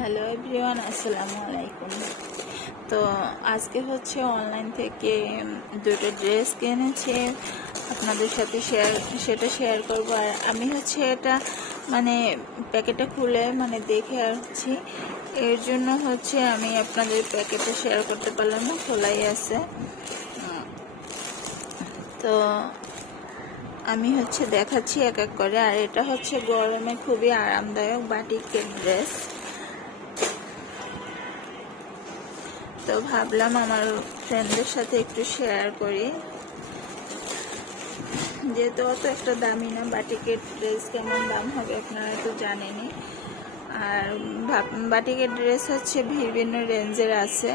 Hello everyone, আসসালামু আলাইকুম। তো আজকে হচ্ছে অনলাইন থেকে দুটো ড্রেস কিনেছি, আপনাদের সাথে শেয়ার, সেটা শেয়ার করব। আর আমি হচ্ছে এটা মানে প্যাকেটটা খুলে মানে দেখে আসছি। এর জন্য হচ্ছে আমি আপনাদের প্যাকেটটা শেয়ার করতে পারলাম না, খোলাই আছে। তো আমি হচ্ছে দেখাচ্ছি এক এক করে। আর এটা হচ্ছে গরমে খুবই আরামদায়ক বাটিকের ড্রেস। তো ভাবলাম আমার ফ্রেন্ডদের সাথে একটু শেয়ার করি। যেহেতু অত একটা দামি না বাটিকের ড্রেস কেমন দাম হবে আপনারা তো জানেনই। আর বাটিকের ড্রেস হচ্ছে বিভিন্ন রেঞ্জের আছে।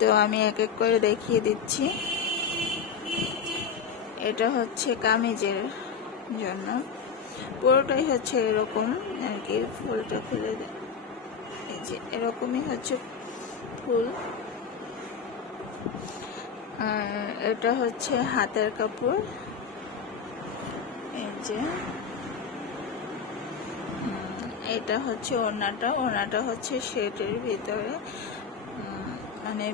তো আমি এক এক করে দেখিয়ে দিচ্ছি। এটা হচ্ছে কামিজের জন্য। পুরোটাই হচ্ছে এরকম আর কি, ফুলটা খুলে এরকমই হচ্ছে ফুল। আর এটা হচ্ছে হাতের কাপড়। এই যে। এটা হচ্ছে ওড়নাটা। ওড়নাটা হচ্ছে শেটের ভিতরে। মানে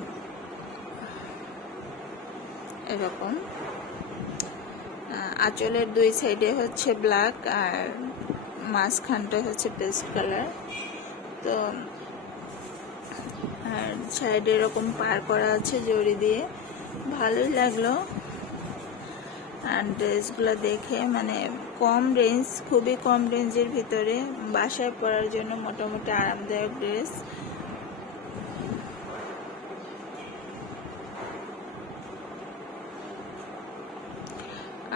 এরকম। আঁচলের দুই সাইডে হচ্ছে ব্ল্যাক আর মাঝখানটা হচ্ছে পেস্ট কালার। তো আর সাইডে এরকম পার করা আছে জড়ি দিয়ে। ভালোই লাগল। আর ড্রেসগুলো দেখে মানে কম রেঞ্জ খুবই কম রেঞ্জের ভিতরে বাসায় পরার জন্য মোটামুটি আরামদায়ক ড্রেস।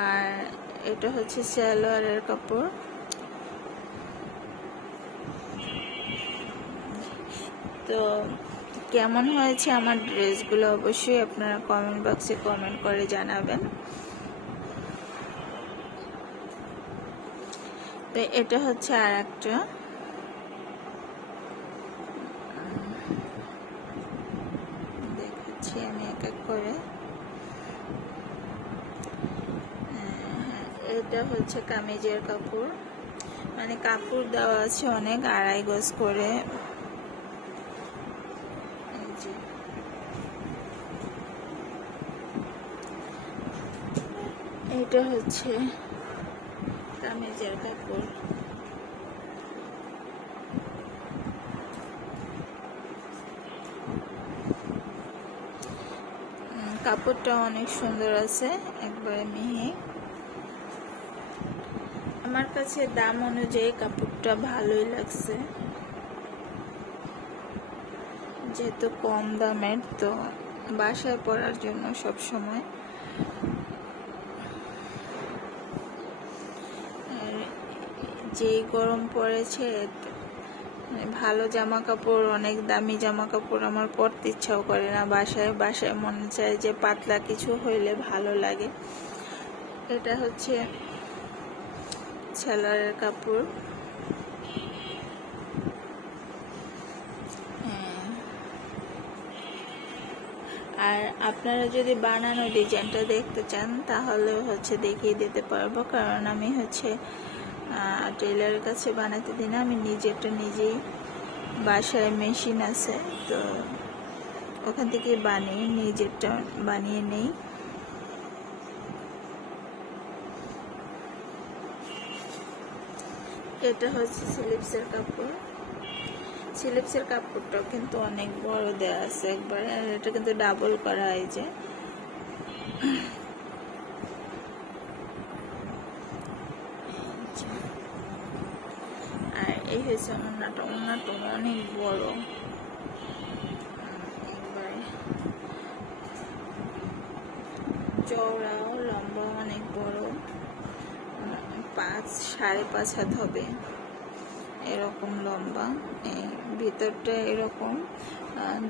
আর এটা হচ্ছে সালোয়ারের কাপড়। তো কেমন হয়েছে আমার ড্রেসগুলো অবশ্যই আপনারা কমেন্ট বক্সে কমেন্ট করে জানাবেন। তো এটা হচ্ছে আর একটা দেখাচ্ছি আমি এক এক করে। হ্যাঁ, এটা হচ্ছে কামিজের কাপড়। মানে কাপড় দেওয়া আছে অনেক আড়াই গজ করে। এটা হচ্ছে কাপড়। কাপড়টা অনেক সুন্দর আছে, একবারে মিহি। আমার কাছে দাম অনুযায়ী কাপড়টা ভালোই লাগছে। যেহেতু কম দামের, তো বাসায় পরার জন্য সব সময়। যেই গরম পড়েছে মানে ভালো জামা কাপড় অনেক দামি জামা কাপড় আমার পরতে ইচ্ছাও করে না। বাসায় বাসায় মনে চায় যে পাতলা কিছু হইলে ভালো লাগে। এটা হচ্ছে সেলারের কাপড়। আর আপনারা যদি বানানো ডিজাইনটা দেখতে চান, তাহলে হচ্ছে দেখিয়ে দিতে পারব। কারণ আমি হচ্ছে টেলারের কাছে বানাতে দিই না, আমি নিজেরটা নিজেই বাসায় মেশিন আছে, তো ওখান থেকে বানিয়ে নিজেরটা বানিয়ে নেই। এটা হচ্ছে স্লিপসের কাপড়। স্লিপসের কাপড়টাও কিন্তু অনেক বড় দেওয়া আছে একবারে, আর এটা কিন্তু ডাবল করা হয় যে। আর এই হয়েছে ওনাটা ওনাটা অনেক বড়। চওড়াও লম্বা অনেক বড়। পাঁচ, সাড়ে পাঁচ হাত হবে। এরকম লম্বা, এই ভিতরটা এরকম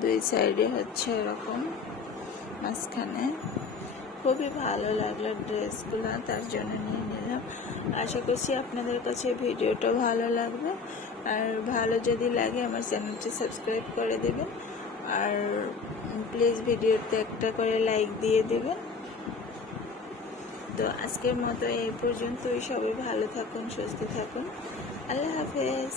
দুই সাইডে হচ্ছে এরকম, মাঝখানে। খুবই ভালো লাগল ড্রেসগুলো, তার জন্য নিয়ে নিলাম। আশা করছি আপনাদের কাছে ভিডিওটা ভালো লাগবে। আর ভালো যদি লাগে, আমার চ্যানেলটি সাবস্ক্রাইব করে দেবেন। আর প্লিজ ভিডিওতে একটা করে লাইক দিয়ে দেবেন। তো আজকের মতো এই পর্যন্তই। সবাই ভালো থাকুন, সুস্থ থাকুন। আল্লাহ হাফেজ